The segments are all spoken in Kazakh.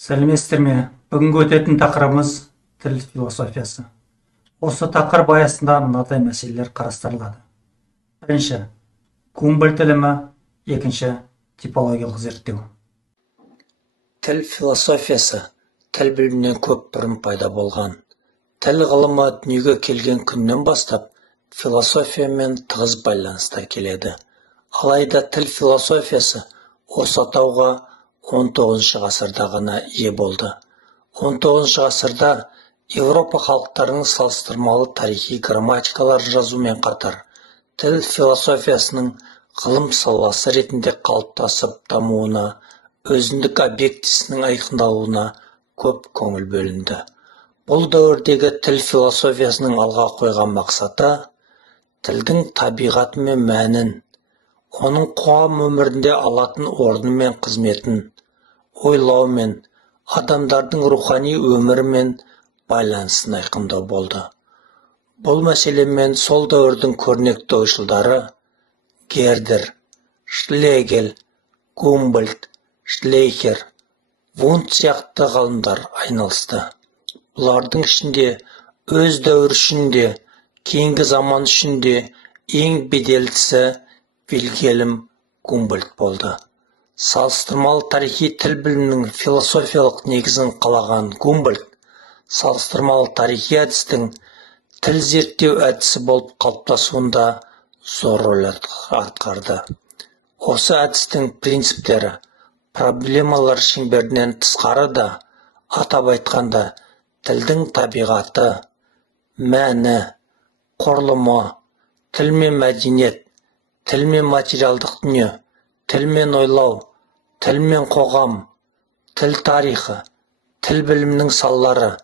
Сәлеметсіздер ме? Бүгінгі өтетін тақырыбымыз тіл философиясы. Осы тақырып аясында мынадай мәселелер қарастырылады. Бірінші, Гумбольдт ілімі, екінші, типологиялық зерттеу. Тіл философиясы тіл білімнен көп бұрын пайда болған. Тіл ғылымы дүниеге келген күннен бастап философиямен тығыз байланыста келеді. Алайда тіл философиясы осы атауға 19 ғасырда ғана ие болды. 19 ғасырда Еуропа халықтарының салыстырмалы тарихи грамматикаларын жазумен қатар, тіл философиясының ғылым саласы ретінде қалыптасып дамуына, өзіндік объектісінің айқындалуына көп көңіл бөлінді. Бұл дәуірдегі тіл философиясының алға қойған мақсаты тілдің табиғаты мен мәнін, оның қоғам өмірінде алатын орны мен қызметін, ойлау мен адамдардың рухани өмірі мен байланысын айқындау болды. Бұл мәселемен сол дәуірдің көрнекті ойшылдары Гердер, Шлегель, Гумбольдт, Шлейхер, Вундт сияқты ғалымдар айналысты. Бұлардың ішінде өз дәуір үшін де, кейінгі заман үшін де ең беделдісі Вильгельм Гумбольдт болды. Салыстырмалы тарихи тіл білімінің философиялық негізін қалаған Гумбольдт, салыстырмалы тарихи әдістің тіл зерттеу әдісі болып қалыптасуында зор рөл атқарды. Осы әдістің принциптері проблемалар шеңберінен тысқары да, атап айтқанда, тілдің табиғаты, мәні, құрылымы, тіл мен мәдениет, тіл мен материалдық дүние, тіл мен ойлау, тіл мен қоғам, тіл тарихы, тіл білімінің салалары,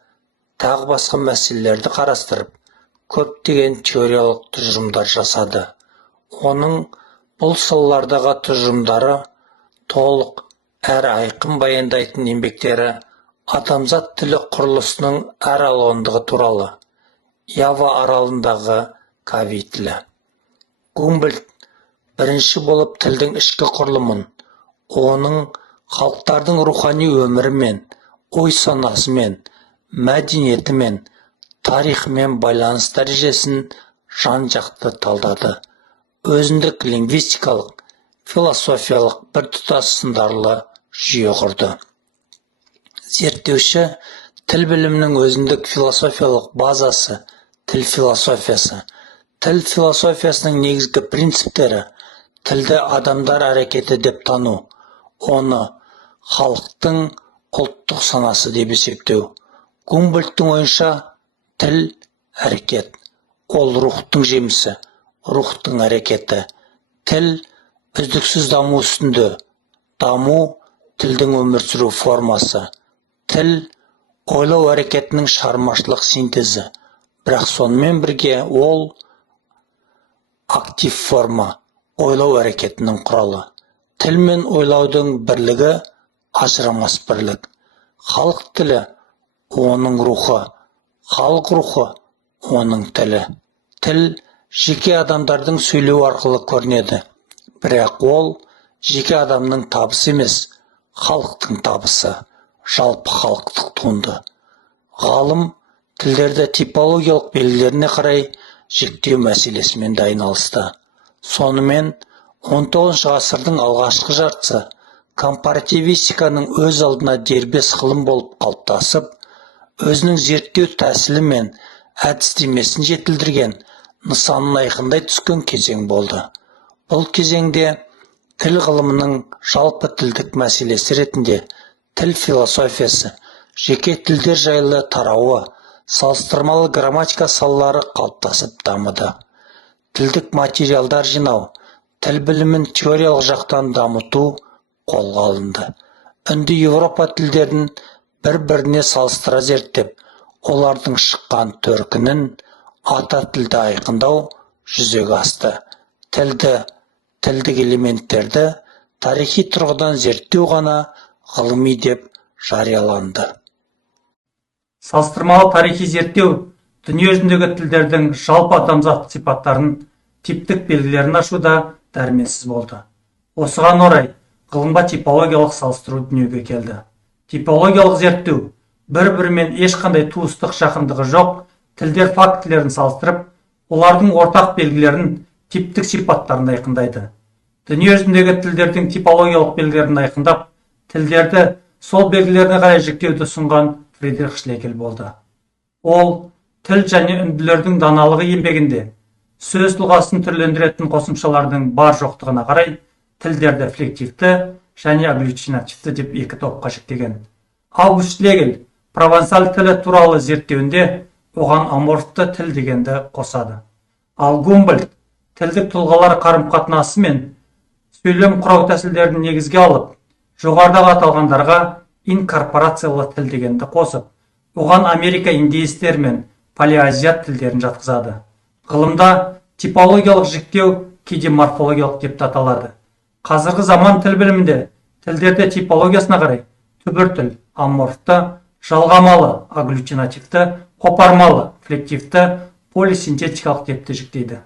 тағы басқа мәселелерді қарастырып, көптеген теориялық тұжырымдар жасады. Оның бұл салалардағы тұжырымдары толық әрі айқын баяндайтын еңбектері адамзат тілі құрылысының әр алуандығы туралы, Ява аралындағы Кави тілі. Гумбольдт бірінші болып тілдің ішкі құрылымын, оның халықтардың рухани өмірімен, ой-санасымен, мәдениетімен, тарихымен байланыс дәрежесін жан-жақты талдады. Өзіндік лингвистикалық, философиялық біртұтас сындарлы жүйе құрды. Зерттеуші тіл білімінің өзіндік философиялық базасы тіл философиясы. Тіл философиясының негізгі принциптері тілді адамдар әрекеті деп тану, оны халықтың ұлттық санасы деп есептеу. Гумбольдттың ойынша тіл әрекет, ол рухтың жемісі, рухтың әрекеті. Тіл үздіксіз даму үстінде, даму тілдің өмір сүру формасы. Тіл ойлау әрекетінің шығармашылық синтезі, бірақ сонымен бірге ол актив форма, ойлау әрекетінің құралы. Тіл мен ойлаудың бірлігі ажырамас бірлік. Халық тілі оның рухы, халық рухы оның тілі. Тіл жеке адамдардың сөйлеу арқылы көрінеді, бірақ ол жеке адамның табысы емес, халықтың табысы, жалпы халықтық туынды. Ғалым тілдерді типологиялық белгілеріне қарай жіктеу мәселесімен де айналысты. Сонымен 19 ғасырдың алғашқы жартысы компаративистиканың өз алдына дербес ғылым болып қалыптасып, өзінің зерттеу тәсілі мен әдістемесін жетілдірген, нысанын айқындай түскен кезең болды. Бұл кезеңде тіл ғылымының жалпы тілдік мәселесі ретінде тіл философиясы, жеке тілдер жайлы тарауы, салыстырмалы грамматика салалары қалыптасып дамыды. Тілдік материалдар жинау, тіл білімін теориялық жақтан дамыту қолға алынды. Үнді Еуропа тілдерін бір-біріне салыстыра зерттеп, олардың шыққан төркінін ата тілді айқындау жүзеге асты. Тілдік элементтерді тарихи тұрғыдан зерттеу ғана ғылыми деп жарияланды. Салыстырмалы тарихи зерттеу дүние жүзіндегі тілдердің жалпы адамзат сипаттарын, типтік белгілерін ашуда дәрменсіз болды. Осыған орай ғылымға типологиялық салыстыру дүниеге келді. Типологиялық зерттеу бір-бірімен ешқандай туыстық жақындығы жоқ тілдер фактілерін салыстырып, олардың ортақ белгілерін, типтік сипаттарын айқындайды. Дүниежүзіндегі тілдердің типологиялық белгілерін айқындап, тілдерді сол белгілеріне қарай жіктеуді ұсынған Фридрих Шлегель болды. Ол тіл және үнділердің даналығы еңбегінде сөз тұлғасын түрлендіретін қосымшалардың бар жоқтығына қарай тілдерді флективті және агглютинативті деп екі топқа жіктеген. Аугуст Шлегель провансаль тілі туралы зерттеуінде оған аморфты тіл дегенді қосады. Ал Гумбольдт тілдік тұлғалар қарым-қатынасы мен сөйлем құрау тәсілдерін негізге алып, жоғарыдағы аталғандарға инкорпорациялы тіл дегенді қосып, оған Америка индеистер мен палеоазиат тілдерін жатқызады. Ғылымда типологиялық жіктеу кейде морфологиялық деп аталады. Қазіргі заман тіл білімінде тілдерді типологиясына қарай түбір тіл аморфты, жалғамалы агглютинативті, қопармалы флективті, полисинтетикалық депті жіктейді.